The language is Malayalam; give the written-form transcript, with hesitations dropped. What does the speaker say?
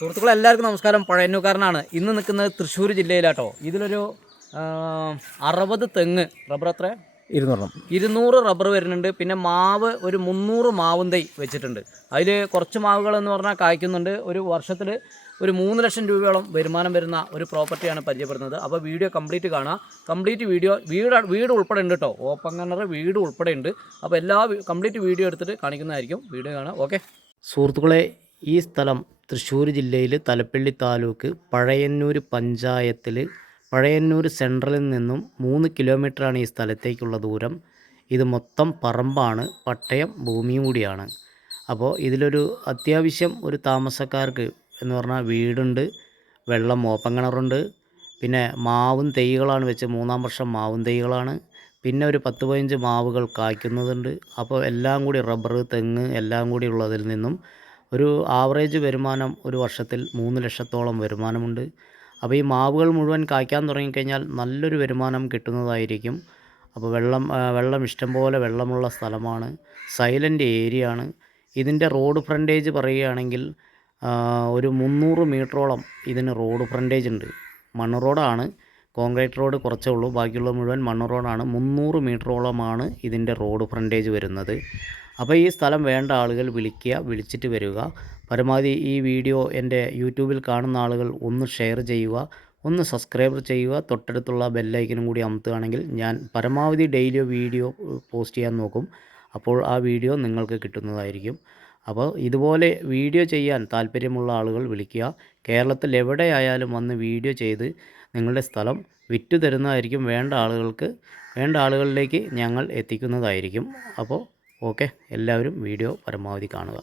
സുഹൃത്തുക്കളെ എല്ലാവർക്കും നമസ്കാരം. പഴയന്നൂക്കാരനാണ്. ഇന്ന് നിൽക്കുന്നത് തൃശ്ശൂർ ജില്ലയിലാട്ടോ. ഇതിലൊരു 60 തെങ്ങ് റബ്ബർ എത്ര 200 റബ്ബർ വരുന്നുണ്ട്. പിന്നെ മാവ് ഒരു 300 മാവും തൈ വെച്ചിട്ടുണ്ട്. അതിൽ കുറച്ച് മാവുകൾ എന്ന് പറഞ്ഞാൽ കായ്ക്കുന്നുണ്ട്. ഒരു വർഷത്തിൽ ഒരു 3 ലക്ഷം രൂപയോളം വരുമാനം വരുന്ന ഒരു പ്രോപ്പർട്ടിയാണ് പരിചയപ്പെടുന്നത്. അപ്പോൾ വീഡിയോ കംപ്ലീറ്റ് കാണാം. കംപ്ലീറ്റ് വീഡിയോ വീട് ഉൾപ്പെടെ ഉണ്ട് കേട്ടോ. ഓപ്പൺ കിണർ വീട് ഉൾപ്പെടെ ഉണ്ട്. അപ്പോൾ കംപ്ലീറ്റ് വീഡിയോ എടുത്തിട്ട് കാണിക്കുന്നതായിരിക്കും. വീഡിയോ കാണാം. ഓക്കെ സുഹൃത്തുക്കളെ, ഈ സ്ഥലം തൃശ്ശൂർ ജില്ലയിൽ തലപ്പള്ളി താലൂക്ക് പഴയന്നൂർ പഞ്ചായത്തിൽ പഴയന്നൂർ സെൻട്രലിൽ നിന്നും 3 കിലോമീറ്ററാണ് ഈ സ്ഥലത്തേക്കുള്ള ദൂരം. ഇത് മൊത്തം പറമ്പാണ്, പട്ടയം ഭൂമിയും കൂടിയാണ്. അപ്പോൾ ഇതിലൊരു അത്യാവശ്യം ഒരു താമസക്കാർക്ക് എന്ന് പറഞ്ഞാൽ വീടുണ്ട്, വെള്ളം ഓപ്പൺ കിണറുണ്ട്, പിന്നെ മാവും തൈകളാണ് വെച്ച് 3-ാം വർഷം മാവും തൈകളാണ്, പിന്നെ ഒരു 10-15 മാവുകൾ കായ്ക്കുന്നതുണ്ട്. അപ്പോൾ എല്ലാം കൂടി റബ്ബർ, തെങ്ങ് എല്ലാം കൂടി ഉള്ളതിൽ നിന്നും ഒരു ആവറേജ് വരുമാനം ഒരു വർഷത്തിൽ 3 ലക്ഷത്തോളം വരുമാനമുണ്ട്. അപ്പോൾ ഈ മാവുകൾ മുഴുവൻ കായ്ക്കാൻ തുടങ്ങിക്കഴിഞ്ഞാൽ നല്ലൊരു വരുമാനം കിട്ടുന്നതായിരിക്കും. അപ്പോൾ വെള്ളം ഇഷ്ടംപോലെ വെള്ളമുള്ള സ്ഥലമാണ്, സൈലൻ്റ് ഏരിയ ആണ്. ഇതിൻ്റെ റോഡ് ഫ്രണ്ടേജ് പറയുകയാണെങ്കിൽ ഒരു 300 മീറ്ററോളം ഇതിന് റോഡ് ഫ്രണ്ടേജ് ഉണ്ട്. മണ്ണ് റോഡാണ്, കോൺക്രീറ്റ് റോഡ് കുറച്ചേ ഉള്ളൂ, ബാക്കിയുള്ള മുഴുവൻ മണ്ണ് റോഡാണ്. 300 മീറ്ററോളമാണ് ഇതിൻ്റെ റോഡ് ഫ്രണ്ടേജ് വരുന്നത്. അപ്പോൾ ഈ സ്ഥലം വേണ്ട ആളുകൾ വിളിച്ചിട്ട് വരിക. പരമാവധി ഈ വീഡിയോ എൻ്റെ യൂട്യൂബിൽ കാണുന്ന ആളുകൾ ഒന്ന് ഷെയർ ചെയ്യുക, ഒന്ന് സബ്സ്ക്രൈബ് ചെയ്യുക. തൊട്ടടുത്തുള്ള ബെല്ലൈക്കനും കൂടി അമർത്തുകയാണെങ്കിൽ ഞാൻ പരമാവധി ഡെയിലി വീഡിയോ പോസ്റ്റ് ചെയ്യാൻ നോക്കും. അപ്പോൾ ആ വീഡിയോ നിങ്ങൾക്ക് കിട്ടുന്നതായിരിക്കും. അപ്പോൾ ഇതുപോലെ വീഡിയോ ചെയ്യാൻ താല്പര്യമുള്ള ആളുകൾ വിളിക്കുക. കേരളത്തിൽ എവിടെയായാലും വന്ന് വീഡിയോ ചെയ്ത് നിങ്ങളുടെ സ്ഥലം വിറ്റു തരുന്നതായിരിക്കും. വേണ്ട ആളുകളിലേക്ക് ഞങ്ങൾ എത്തിക്കുന്നതായിരിക്കും. അപ്പോൾ ഓക്കെ, എല്ലാവരും വീഡിയോ പരമാവധി കാണുക.